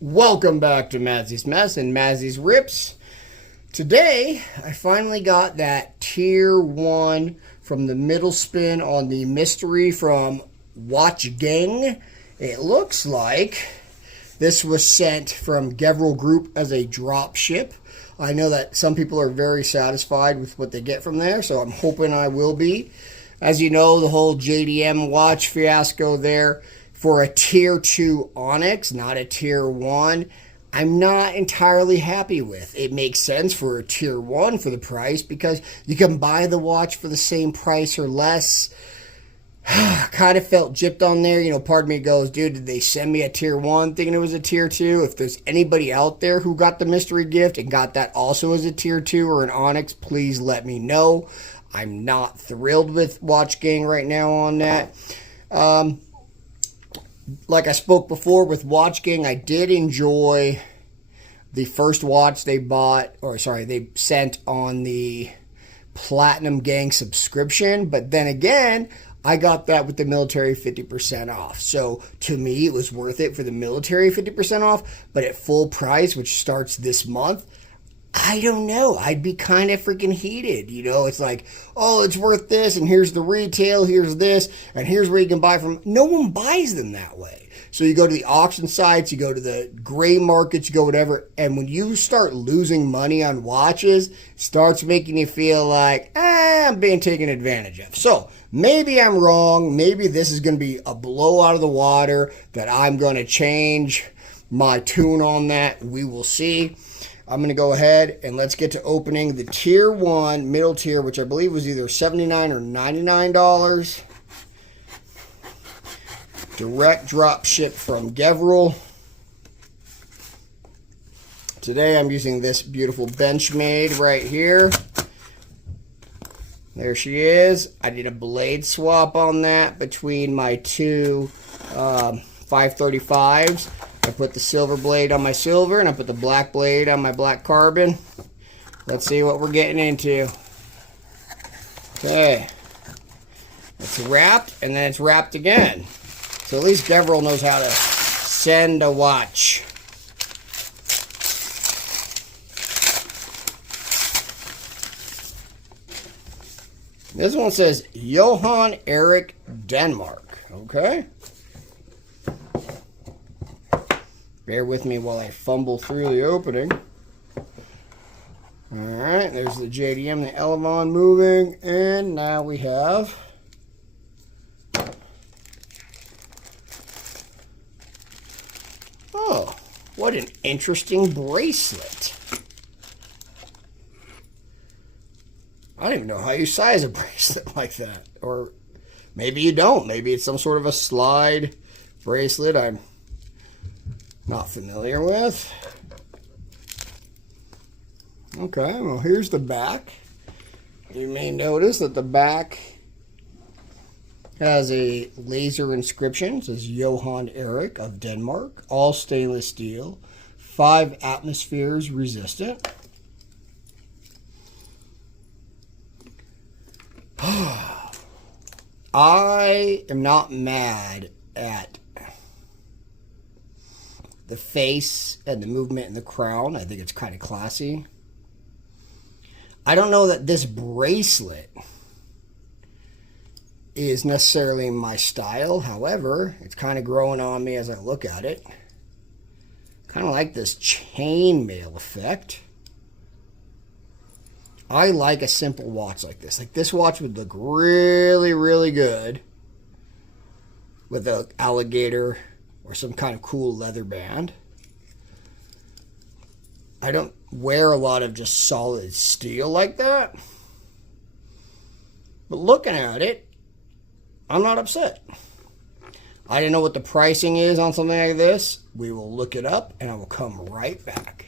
Welcome back to Mazzy's Mess and Mazzy's Rips. Today, I finally got that tier 1 from the middle spin on the mystery from Watch Gang. It looks like this was sent from Gevril Group as a drop ship. I know that some people are very satisfied with what they get from there, so I'm hoping I will be. As you know, the whole JDM watch fiasco there for a tier 2 Onyx, not a tier 1, I'm not entirely happy with. It makes sense for a tier 1 for the price because you can buy the watch for the same price or less. Kind of felt gypped on there. You know, part of me goes, dude, did they send me a tier 1 thinking it was a tier 2? If there's anybody out there who got the mystery gift and got that also as a tier 2 or an Onyx, please let me know. I'm not thrilled with Watch Gang right now on that. Like I spoke before with Watch Gang, I did enjoy the first watch they they sent on the Platinum Gang subscription. But then again, I got that with the military 50% off. So to me, it was worth it for the military 50% off. But at full price, which starts this month, I don't know. I'd be kind of freaking heated. You know, it's like, oh, it's worth this, and here's the retail, here's this, and here's where you can buy from. No one buys them that way. So you go to the auction sites, you go to the gray markets, you go whatever, and when you start losing money on watches, it starts making you feel like, I'm being taken advantage of. So maybe I'm wrong. Maybe this is going to be a blow out of the water that I'm going to change my tune on that. We will see. I'm going to go ahead and let's get to opening the tier 1 middle tier, which I believe was either $79 or $99. Direct drop ship from Gevril. Today I'm using this beautiful Benchmade right here. There she is. I did a blade swap on that between my two 535s. I put the silver blade on my silver, and I put the black blade on my black carbon. Let's see what we're getting into. Okay. It's wrapped, and then it's wrapped again. So at least Gevril knows how to send a watch. This one says Johan Erik, Denmark. Okay. Bear with me while I fumble through the opening. Alright, there's the JDM, the Elevon moving, and now we have oh, what an interesting bracelet. I don't even know how you size a bracelet like that. Or maybe you don't. Maybe it's some sort of a slide bracelet I'm not familiar with. Okay, well, here's the back. You may notice that the back has a laser inscription. It says Johan Erik of Denmark. All stainless steel. 5 atmospheres resistant. I am not mad at the face and the movement in the crown. I think it's kind of classy. I don't know that this bracelet is necessarily my style. However, it's kind of growing on me as I look at it. Kind of like this chainmail effect. I like a simple watch like this. Like this watch would look really, really good with an alligator or some kind of cool leather band. I don't wear a lot of just solid steel like that. But looking at it, I'm not upset. I didn't know what the pricing is on something like this. We will look it up and I will come right back.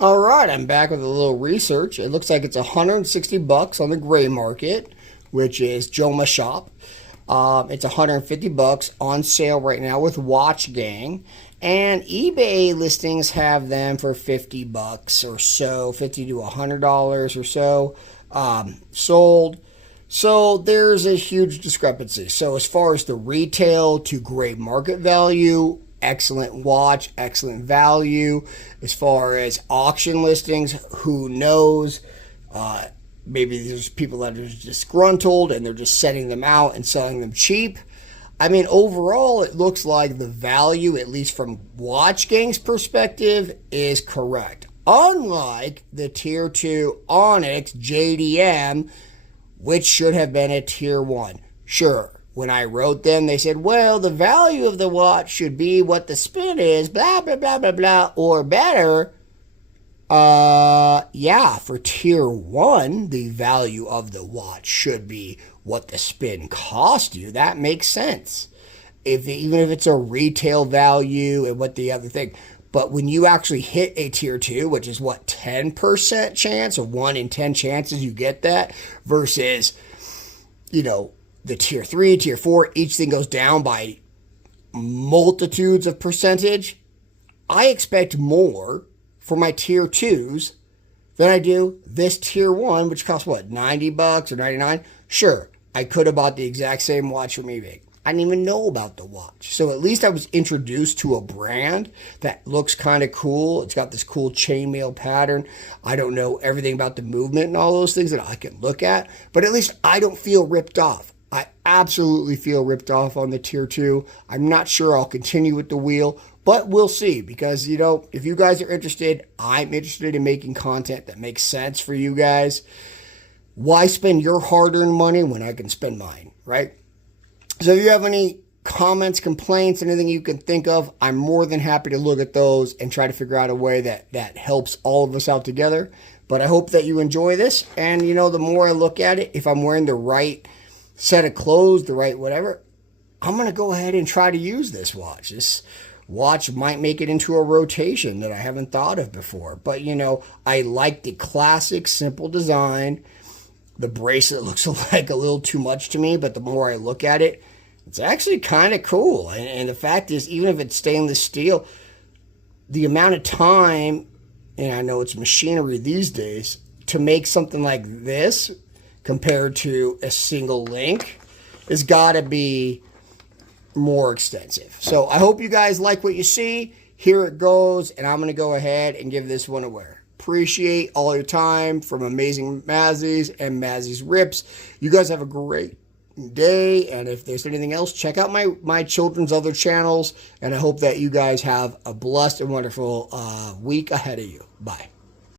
Alright, I'm back with a little research. It looks like it's $160 on the gray market, which is Joma Shop. It's $150 on sale right now with Watch Gang. And eBay listings have them for $50 or so, $50 to $100 or so sold. So there's a huge discrepancy. So as far as the retail to gray market value, excellent watch, excellent value. As far as auction listings, who knows? Maybe there's people that are disgruntled and they're just sending them out and selling them cheap. I mean, overall, it looks like the value, at least from WatchGang's perspective, is correct. Unlike the Tier 2 Onyx JDM, which should have been a Tier 1. Sure, when I wrote them, they said, well, the value of the watch should be what the spin is, blah, blah, blah, blah, blah, or better. Yeah, for Tier 1, the value of the watch should be what the spin cost you. That makes sense. Even if it's a retail value and what the other thing. But when you actually hit a Tier 2, which is what, 10% chance, or 1 in 10 chances you get that, versus, you know, the Tier 3, Tier 4, each thing goes down by multitudes of percentage. I expect more for my Tier 2s than I do this Tier 1, which costs what, $90 or $99? Sure, I could have bought the exact same watch from eBay. I didn't even know about the watch. So at least I was introduced to a brand that looks kind of cool. It's got this cool chainmail pattern. I don't know everything about the movement and all those things that I can look at, but at least I don't feel ripped off. I absolutely feel ripped off on the Tier 2. I'm not sure I'll continue with the wheel, but we'll see, because, you know, if you guys are interested, I'm interested in making content that makes sense for you guys. Why spend your hard-earned money when I can spend mine, right? So if you have any comments, complaints, anything you can think of, I'm more than happy to look at those and try to figure out a way that helps all of us out together. But I hope that you enjoy this. And, you know, the more I look at it, if I'm wearing the right set of clothes, the right whatever, I'm going to go ahead and try to use this watch. This watch might make it into a rotation that I haven't thought of before. But, you know, I like the classic, simple design. The bracelet looks like a little too much to me, but the more I look at it, it's actually kind of cool. And the fact is, even if it's stainless steel, the amount of time, and I know it's machinery these days, to make something like this compared to a single link has got to be more extensive. So I hope you guys like what you see. Here it goes, and I'm going to go ahead and give this one away. Appreciate all your time from Amazing Mazzies and Mazzies Rips. You guys have a great day, and if there's anything else, check out my children's other channels, and I hope that you guys have a blessed and wonderful week ahead of you. Bye.